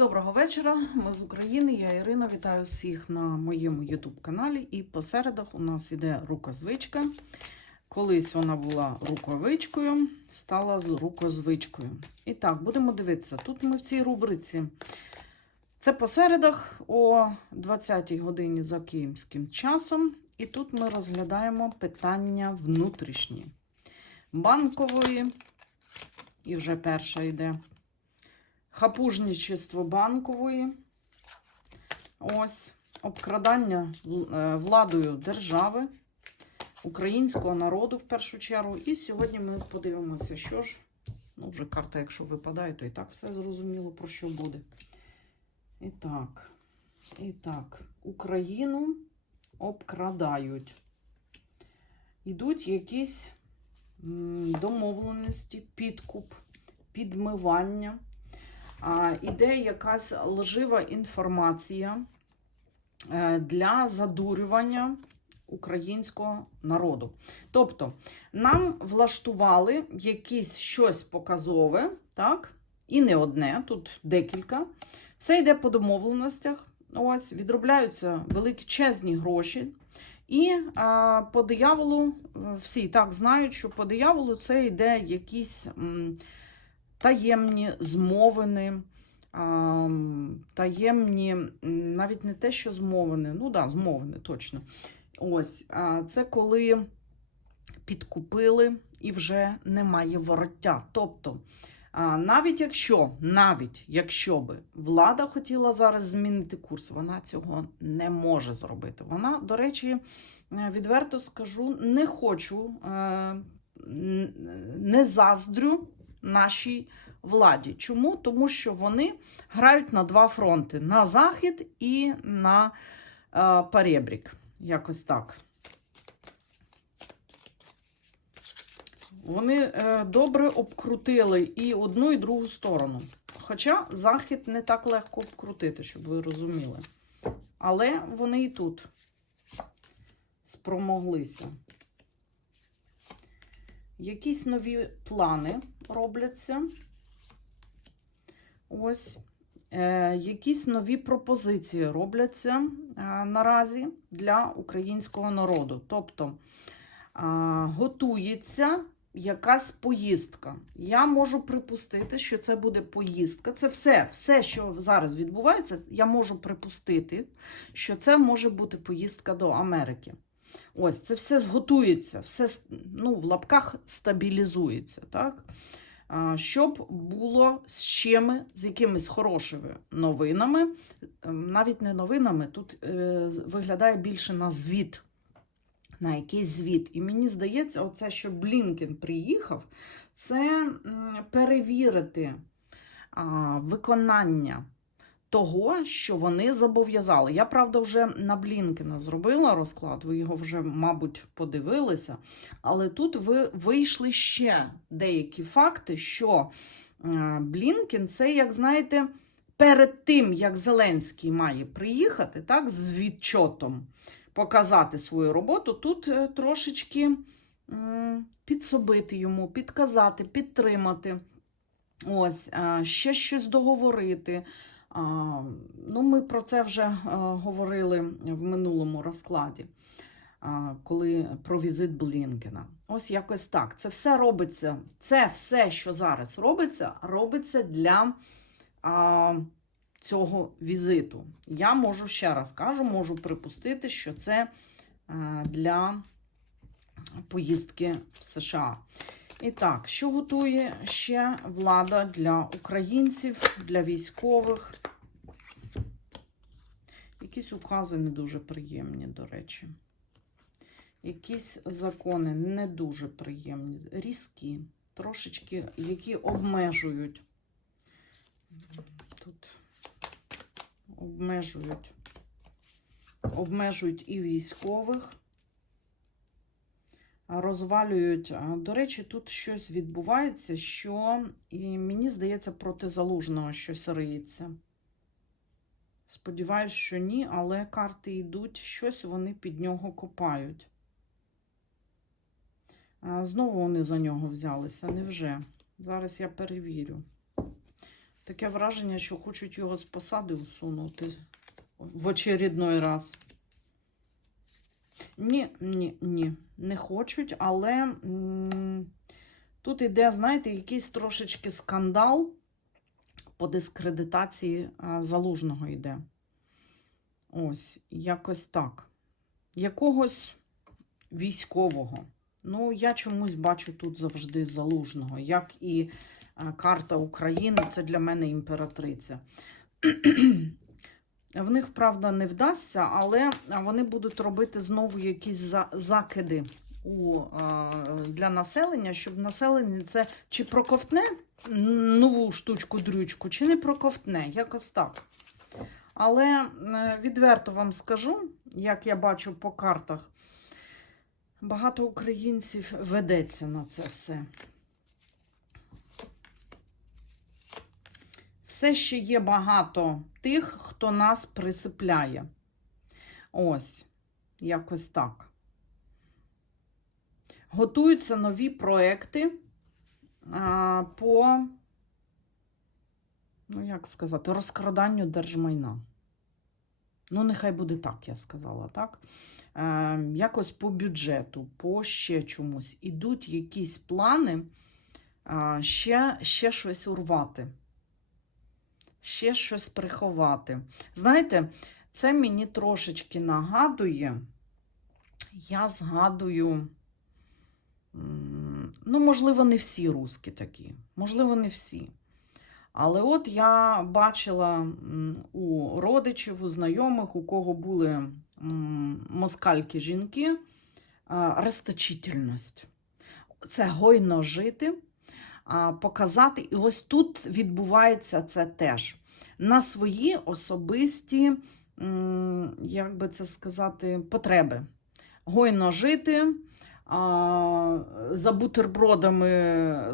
Доброго вечора. Ми з України. Я Ірина. Вітаю всіх на моєму YouTube каналі. І по середах у нас іде рукозвичка. Колись вона була рукавичкою, стала з рукозвичкою. І так, будемо дивитися. Тут ми в цій рубриці. Це по середах о 20-й годині за київським часом. І тут ми розглядаємо питання внутрішні банкової. І вже перша йде хапужничество банкової. Ось обкрадання е, владою держави, українського народу в першу чергу. І сьогодні ми подивимося, що ж. Ну, вже карта, якщо випадає, то і так все зрозуміло, про що буде. І так, і так, Україну обкрадають. Йдуть якісь домовленості, підкуп, підмивання. Іде якась лжива інформація е, для задурювання українського народу. Тобто, нам влаштували якесь щось показове, так? І не одне, тут декілька. Все йде по домовленостях. Ось, відробляються величезні гроші. І а, по дияволу, е, всі так знають, що по дияволу це йде якісь. М, таємні змовини, таємні, навіть не те, що змовини, ну да, змовини, точно. Ось, це коли підкупили і вже немає вороття. Тобто, навіть якщо, навіть якщо би влада хотіла зараз змінити курс, вона цього не може зробити. Вона, до речі, е, відверто скажу, не хочу, е, не заздрю нашій владі. Чому? Тому що вони грають на два фронти: на захід і на е, перебрік. Якось так. Вони е, добре обкрутили і одну, і другу сторону. Хоча захід не так легко обкрутити, щоб ви розуміли. Але вони і тут спромоглися. Якісь нові плани робляться. Ось. Е, якісь нові пропозиції робляться е, наразі для українського народу. Тобто е, готується якась поїздка. Я можу припустити, що це буде поїздка. Це все, все, що зараз відбувається, я можу припустити, що це може бути поїздка до Америки. Ось це все зготується, все ну, в лапках стабілізується, так? Щоб було з чими, з якимись хорошими новинами, Ем, навіть не новинами, тут е, виглядає більше на звіт, на якийсь звіт. І мені здається, оце, що Блінкен приїхав, це перевірити виконання того, що вони зобов'язали. Я, правда, вже на Блінкена зробила розклад, ви його вже, мабуть, подивилися. Але тут ви вийшли ще деякі факти, що е, Блінкен це, як знаєте, перед тим, як Зеленський має приїхати, так, з відчотом показати свою роботу, тут е, трошечки підсобити йому, підказати, підтримати. Ось, е, ще щось договорити. Ну, ми про це вже е, говорили в минулому розкладі, коли про візит Блінкена. Ось якось так. Це все робиться. Це все, що зараз робиться, робиться для а, цього візиту. Я можу ще раз кажу, можу припустити, що це е, для поїздки в США. І так, що готує ще влада для українців, для військових? Якісь укази не дуже приємні, до речі. Якісь закони не дуже приємні, різкі, трошечки, які обмежують. Тут обмежують, обмежують і військових розвалюють. До речі, тут щось відбувається, що і мені здається, проти залужного щось риється. Сподіваюсь, що ні, але карти йдуть, щось вони під нього копають. Знову вони за нього взялися, невже? Зараз я перевірю. Таке враження, що хочуть його з посади усунути в очередной раз. Ні, ні, ні, не хочуть, але тут іде, знаєте, якийсь трошечки скандал по дискредитації залужного йде. Ось, якось так. Якогось військового. Ну, я чомусь бачу тут завжди залужного, як і карта України, це для мене імператриця. В них, правда, не вдасться, але вони будуть робити знову якісь закиди у, е, для населення, щоб населення це чи проковтне нову штучку-дрючку, чи не проковтне, якось так. Але е, відверто вам скажу, як я бачу по картах, багато українців ведеться на це все. Все ще є багато тих, хто нас присипляє. Ось, якось так. Готуються нові проекти а, по, ну як сказати, розкраданню держмайна. Ну, нехай буде так, я сказала, так? Е, якось по бюджету, по ще чомусь. Ідуть якісь плани а, ще, ще щось урвати ще щось приховати. Знаєте, це мені трошечки нагадує, я згадую, ну, можливо, не всі руски такі, можливо, не всі. Але от я бачила у родичів, у знайомих, у кого були москальки жінки, а, расточительність. Це гойно жити показати. І ось тут відбувається це теж на свої особисті, як би це сказати, потреби. Гойно жити. За бутербродами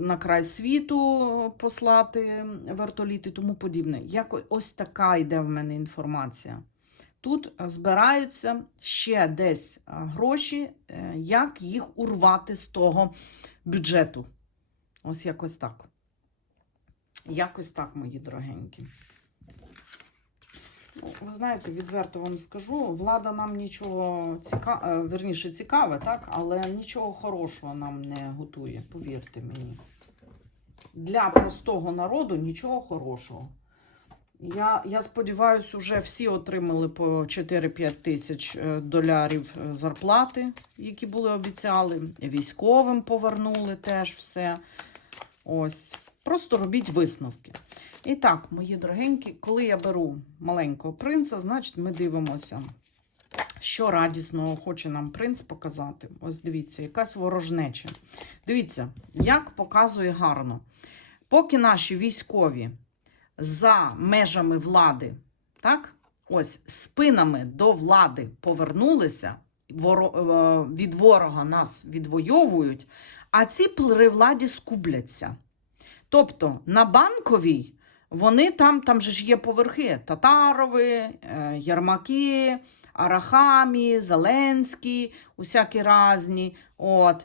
на край світу послати вертоліт і тому подібне. Як ось така йде в мене інформація. Тут збираються ще десь гроші, е, як їх урвати з того бюджету. Ось якось так. Якось так, мої дорогенькі. Ну, ви знаєте, відверто вам скажу, влада нам нічого цікаве, верніше цікаве, так? але нічого хорошого нам не готує, повірте мені. Для простого народу нічого хорошого. Я, я сподіваюся, вже всі отримали по 4-5 тисяч е, долярів е, зарплати, які були обіцяли. Військовим повернули теж все. Ось. Просто робіть висновки. І так, мої дорогенькі, коли я беру маленького принца, значить ми дивимося, що радісного хоче нам принц показати. Ось дивіться, якась ворожнеча. Дивіться, як показує гарно. Поки наші військові за межами влади, так, ось спинами до влади повернулися, е, від ворога нас відвоюють, а ці при владі скубляться. Тобто на банковій вони там, там же ж є поверхи: Татарови, е, Ярмаки, Арахамі, Зеленські, усякі разні. От.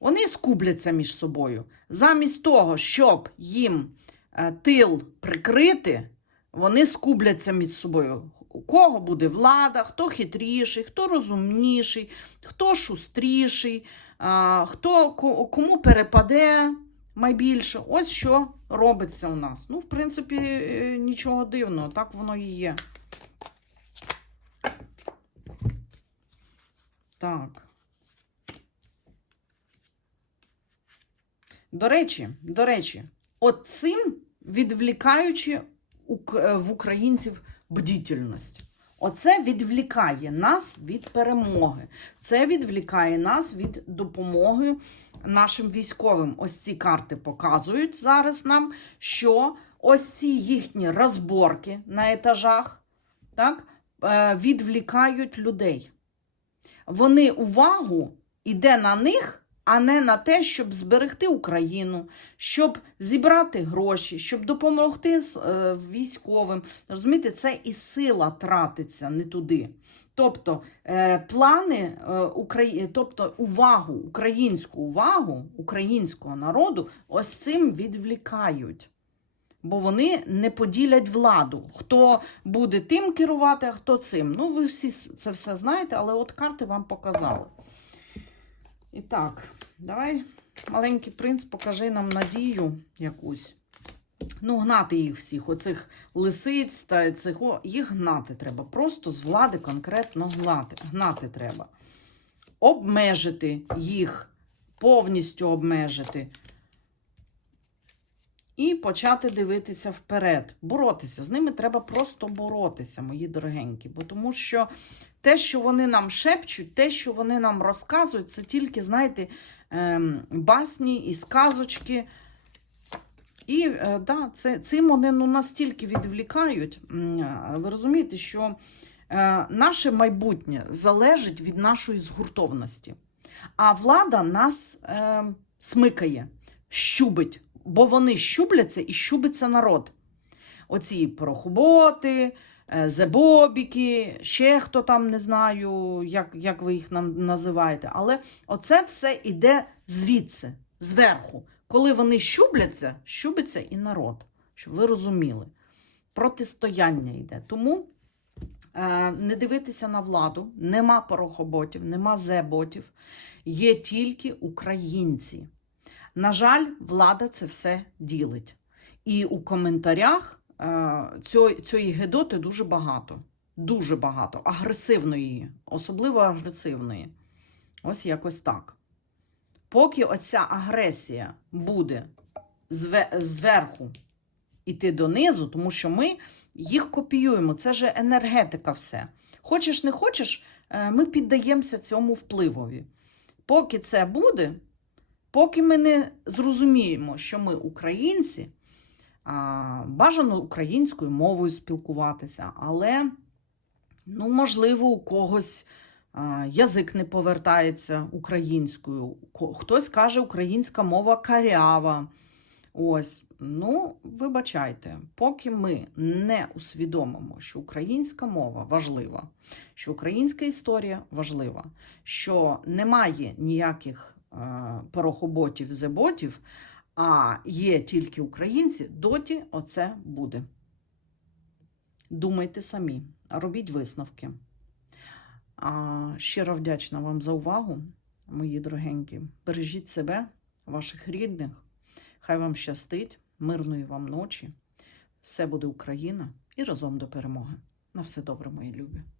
Вони скубляться між собою. Замість того, щоб їм е, тил прикрити, вони скубляться між собою. У кого буде влада, хто хитріший, хто розумніший, хто шустріший, хто кому перепаде найбільше. Ось що робиться у нас. Ну, в принципі, е, нічого дивного, так воно і є. Так. До речі, до речі, от цим відвлікаючи е, в українців бдительність. Оце відвлікає нас від перемоги. Це відвлікає нас від допомоги нашим військовим. Ось ці карти показують зараз нам, що ось ці їхні розборки на етажах так, е, відвлікають людей. Вони увагу йде на них, а не на те, щоб зберегти Україну, щоб зібрати гроші, щоб допомогти е, військовим. Розумієте, це і сила тратиться не туди. Тобто е, плани е, тобто увагу, українську увагу українського народу ось цим відвлікають. Бо вони не поділять владу. Хто буде тим керувати, а хто цим. Ну, ви всі це все знаєте, але от карти вам показали. І так, давай, маленький принц, покажи нам надію якусь. Ну, гнати їх всіх, оцих лисиць та цих, о, їх гнати треба. Просто з влади конкретно гнати, гнати треба. Обмежити їх, повністю обмежити. І почати дивитися вперед, боротися. З ними треба просто боротися, мої дорогенькі. Бо тому що те, що вони нам шепчуть, те, що вони нам розказують, це тільки, знаєте, ем, басні і сказочки. І е, да, це, цим вони ну, настільки відвлікають. Е, Ви розумієте, що е, наше майбутнє залежить від нашої згуртовності. А влада нас е, смикає, щубить, бо вони щубляться і щубиться народ. Оці порохоботи, е, зебобіки, ще хто там не знаю, як, як ви їх нам називаєте. Але оце все іде звідси, зверху. Коли вони щубляться, щубиться і народ, щоб ви розуміли. Протистояння йде. Тому е, не дивитися на владу, нема порохоботів, нема зеботів, є тільки українці. На жаль, влада це все ділить. І у коментарях е, цієї гедоти дуже багато. Дуже багато. Агресивної, особливо агресивної. Ось якось так. Поки оця агресія буде зверху іти донизу, тому що ми їх копіюємо. Це же енергетика все. Хочеш, не хочеш, е, ми піддаємося цьому впливові. Поки це буде, поки ми не зрозуміємо, що ми українці, бажано українською мовою спілкуватися, але, ну, можливо, у когось язик не повертається українською. Хтось каже, українська мова карява. Ось, ну, вибачайте, поки ми не усвідомимо, що українська мова важлива, що українська історія важлива, що немає ніяких порохоботів, зеботів, а є тільки українці, доті оце буде. Думайте самі, робіть висновки. Щиро вдячна вам за увагу, мої дорогенькі. Бережіть себе, ваших рідних. Хай вам щастить, мирної вам ночі. Все буде Україна і разом до перемоги. На все добре, мої любі.